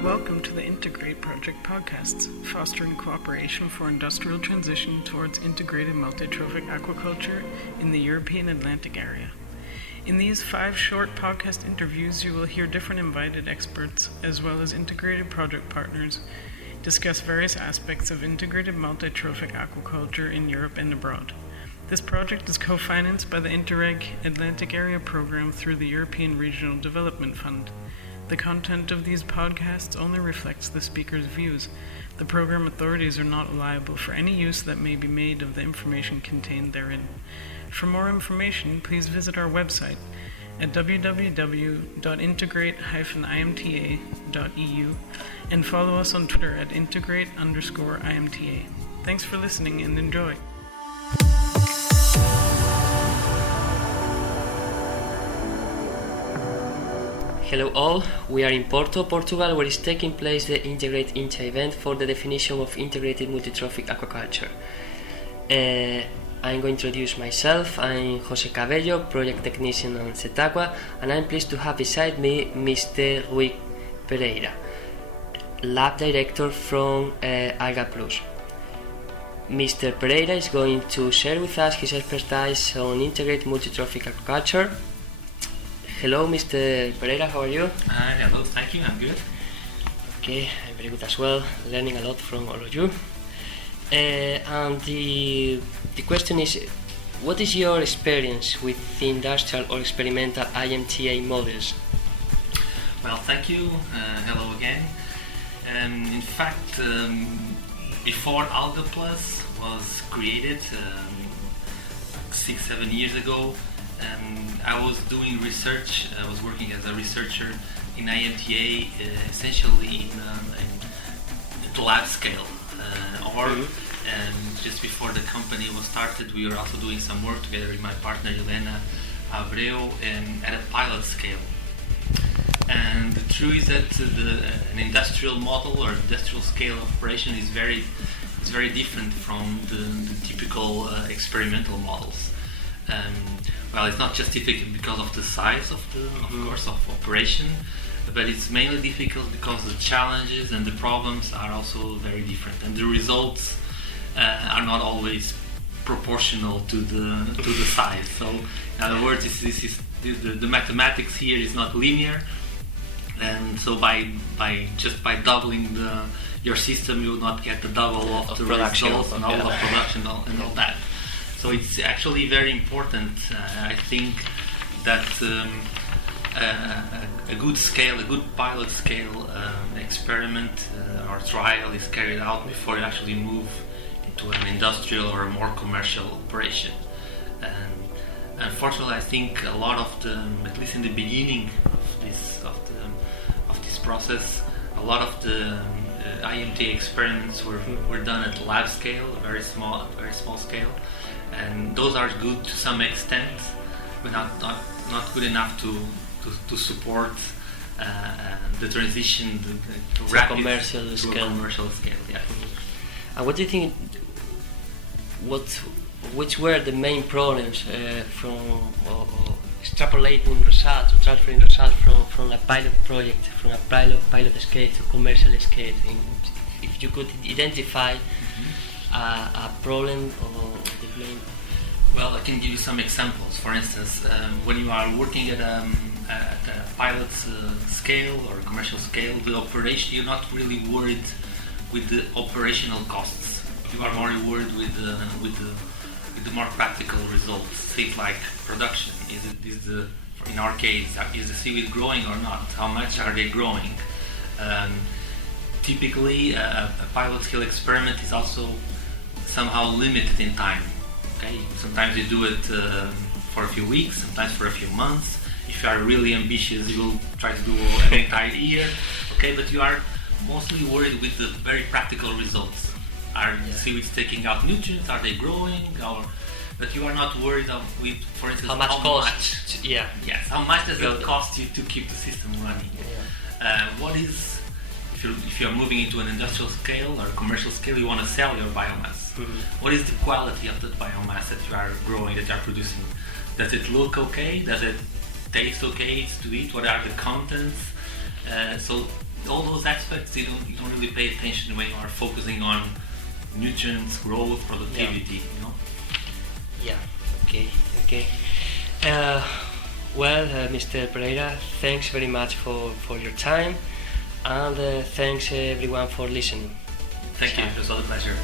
Welcome to the INTEGRATE Project podcasts, fostering cooperation for industrial transition towards integrated multi-trophic aquaculture in the European Atlantic area. In these 5 short podcast interviews, you will hear different invited experts, as well as integrated project partners, discuss various aspects of integrated multi-trophic aquaculture in Europe and abroad. This project is co-financed by the Interreg Atlantic Area Program through the European Regional Development Fund. The content of these podcasts only reflects the speaker's views. The program authorities are not liable for any use that may be made of the information contained therein. For more information, please visit our website at www.integrate-imta.eu and follow us on Twitter at integrate_IMTA. Thanks for listening and enjoy. Hello all, we are in Porto, Portugal, where is taking place the INTEGRATE IMTA event for the definition of integrated multi-trophic aquaculture. I'm going to introduce myself. I'm José Cabello, project technician on CTAQUA, and I'm pleased to have beside me Mr. Rui Pereira, lab director from ALGAplus. Mr. Pereira is going to share with us his expertise on integrated multi-trophic aquaculture. Hello, Mr. Pereira, how are you? Hello, thank you, I'm good. Okay, I'm very good as well, learning a lot from all of you. And the question is, what is your experience with the industrial or experimental IMTA models? Well, thank you, hello again. In fact, before ALGAplus was created, 6-7 years ago, I was doing research. I was working as a researcher in IMTA, essentially in the lab scale. Just before the company was started, we were also doing some work together with my partner Helena Abreu at a pilot scale. And the truth is that an industrial model or industrial scale operation is very different from the typical experimental models. Well, it's not just difficult because of the size of course, of operation, but it's mainly difficult because the challenges and the problems are also very different, and the results are not always proportional to the size. So, in other words, the mathematics here is not linear, and so by doubling your system, you will not get the double of the results and all the production and all that. So it's actually very important, I think, that a good scale, a good pilot scale experiment or trial is carried out before you actually move into an industrial or a more commercial operation. And unfortunately, I think a lot of at least in the beginning of this process, a lot of the IMTA experiments were done at lab scale, a very small scale. And those are good to some extent, but not good enough to support the transition to a commercial scale. Yeah. And what do you think? Which were the main problems from extrapolating results or transferring results from a pilot project, from a pilot scale to commercial scale? If you could identify a problem or the main. Well, I can give you some examples. For instance, when you are working at a pilot scale or commercial scale, the operation, you're not really worried with the operational costs. You are more worried with the more practical results. Things like production. In our case, is the seaweed growing or not? How much are they growing? Typically, a pilot scale experiment is also somehow limited in time. Okay, sometimes you do it for a few weeks, sometimes for a few months. If you are really ambitious, you will try to do an entire year. Okay, but you are mostly worried with the very practical results. Are the seaweeds taking out nutrients? Are they growing? But you are not worried with, for instance, how much does it cost you to keep the system running? What is if you are moving into an industrial scale or a commercial scale, you want to sell your biomass. What is the quality of the biomass that you are growing, that you are producing? Does it look okay? Does it taste okay to eat? What are the contents? So all those aspects you don't really pay attention when you are focusing on nutrients, growth, productivity. You know. Yeah. Okay. Mr. Pereira, thanks very much for your time, and thanks everyone for listening. Thank you. It was all a pleasure.